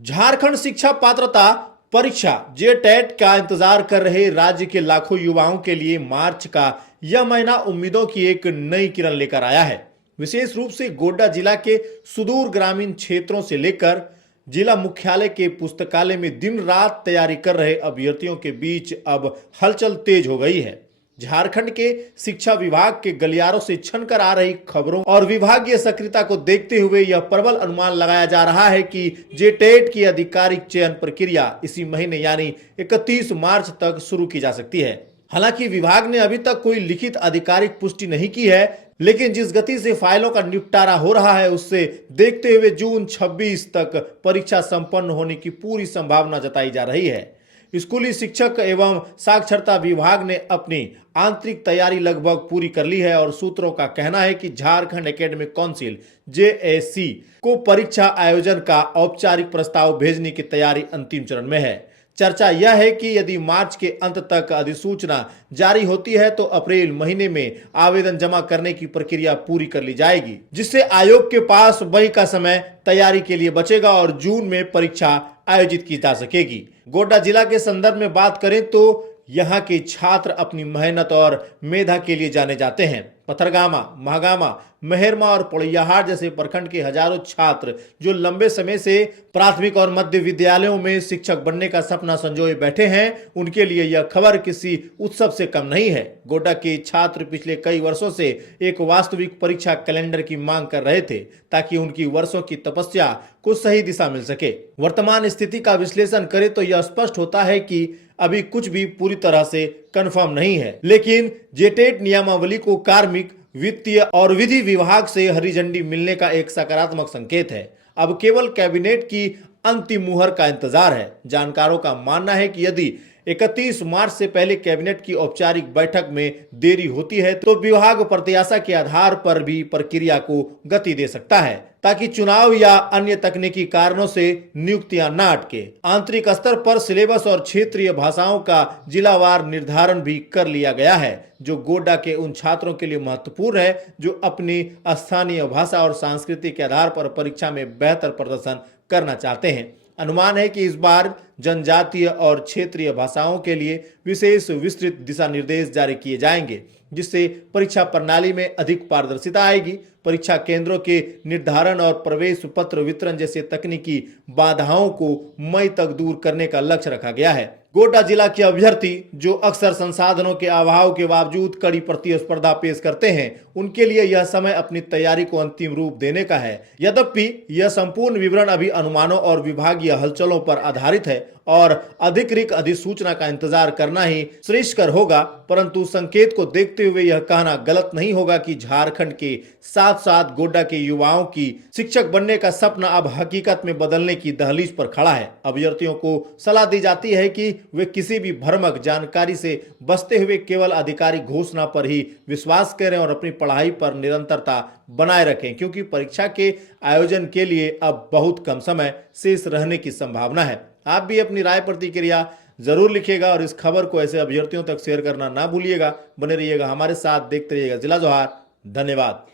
झारखंड शिक्षा पात्रता परीक्षा जेटेट का इंतजार कर रहे राज्य के लाखों युवाओं के लिए मार्च का यह महीना उम्मीदों की एक नई किरण लेकर आया है। विशेष रूप से गोड्डा जिला के सुदूर ग्रामीण क्षेत्रों से लेकर जिला मुख्यालय के पुस्तकालय में दिन रात तैयारी कर रहे अभ्यर्थियों के बीच अब हलचल तेज हो गई है। झारखंड के शिक्षा विभाग के गलियारों से छनकर आ रही खबरों और विभागीय सक्रियता को देखते हुए यह प्रबल अनुमान लगाया जा रहा है कि जेटेट की आधिकारिक चयन प्रक्रिया इसी महीने यानी 31 मार्च तक शुरू की जा सकती है। हालांकि विभाग ने अभी तक कोई लिखित आधिकारिक पुष्टि नहीं की है, लेकिन जिस गति से फाइलों का निपटारा हो रहा है उससे देखते हुए जून 26 तक परीक्षा संपन्न होने की पूरी संभावना जताई जा रही है। स्कूली शिक्षक एवं साक्षरता विभाग ने अपनी आंतरिक तैयारी लगभग पूरी कर ली है और सूत्रों का कहना है कि झारखंड एकेडमिक काउंसिल जेएसी को परीक्षा आयोजन का औपचारिक प्रस्ताव भेजने की तैयारी अंतिम चरण में है। चर्चा यह है कि यदि मार्च के अंत तक अधिसूचना जारी होती है तो अप्रैल महीने में आवेदन जमा करने की प्रक्रिया पूरी कर ली जाएगी, जिससे आयोग के पास वही का समय तैयारी के लिए बचेगा और जून में परीक्षा आयोजित की जा सकेगी। गोड्डा जिला के संदर्भ में बात करें तो यहाँ के छात्र अपनी मेहनत और मेधा के लिए जाने जाते हैं। पथरगामा, महागामा, मेहरमा और पोड़ैयाहाट जैसे प्रखंड के हजारों छात्र जो लंबे समय से प्राथमिक और मध्य विद्यालयों में शिक्षक बनने का सपना संजोए बैठे हैं, उनके लिए यह खबर किसी उत्सव से कम नहीं है। गोड्डा के छात्र पिछले कई वर्षों से एक वास्तविक परीक्षा कैलेंडर की मांग कर रहे थे ताकि उनकी वर्षों की तपस्या को सही दिशा मिल सके। वर्तमान स्थिति का विश्लेषण करें तो यह स्पष्ट होता है कि अभी कुछ भी पूरी तरह से कंफर्म नहीं है, लेकिन जेटेट नियमावली को कार्मिक, वित्तीय और विधि विभाग से हरी झंडी मिलने का एक सकारात्मक संकेत है। अब केवल कैबिनेट की अंतिम मुहर का इंतजार है। जानकारों का मानना है कि यदि 31 मार्च से पहले कैबिनेट की औपचारिक बैठक में देरी होती है तो विभाग प्रत्याशा के आधार पर भी प्रक्रिया को गति दे सकता है ताकि चुनाव या अन्य तकनीकी कारणों से नियुक्तियां न अटके। आंतरिक स्तर पर सिलेबस और क्षेत्रीय भाषाओं का जिलावार निर्धारण भी कर लिया गया है, जो गोड्डा के उन छात्रों के लिए महत्वपूर्ण है जो अपनी स्थानीय भाषा और संस्कृति के आधार पर परीक्षा में बेहतर प्रदर्शन करना चाहते हैं। अनुमान है कि इस बार जनजातीय और क्षेत्रीय भाषाओं के लिए विशेष विस्तृत दिशा निर्देश जारी किए जाएंगे, जिससे परीक्षा प्रणाली में अधिक पारदर्शिता आएगी। परीक्षा केंद्रों के निर्धारण और प्रवेश पत्र वितरण जैसे तकनीकी बाधाओं को मई तक दूर करने का लक्ष्य रखा गया है। गोड्डा जिला के अभ्यर्थी जो अक्सर संसाधनों के अभाव के बावजूद कड़ी प्रतिस्पर्धा पेश करते हैं, उनके लिए यह समय अपनी तैयारी को अंतिम रूप देने का है। यद्यपि यह संपूर्ण विवरण अभी अनुमानों और विभागीय हलचलों पर आधारित है और अधिकृत अधिसूचना का इंतजार करना ही श्रेयस्कर होगा, परंतु संकेत को देखते हुए यह कहना गलत नहीं होगा कि झारखंड के साथ साथ गोड्डा के युवाओं की शिक्षक बनने का सपना अब हकीकत में बदलने की दहलीज पर खड़ा है। अभ्यर्थियों को सलाह दी जाती है कि वे किसी भी भ्रामक जानकारी से बचते हुए केवल आधिकारिक घोषणा पर ही विश्वास करें और अपनी पढ़ाई पर निरंतरता बनाए रखें, क्योंकि परीक्षा के आयोजन के लिए अब बहुत कम समय शेष रहने की संभावना है। आप भी अपनी राय प्रतिक्रिया जरूर लिखिएगा और इस खबर को ऐसे अभ्यर्थियों तक शेयर करना ना भूलिएगा। बने रहिएगा हमारे साथ, देखते रहिएगा जिला जोहार। धन्यवाद।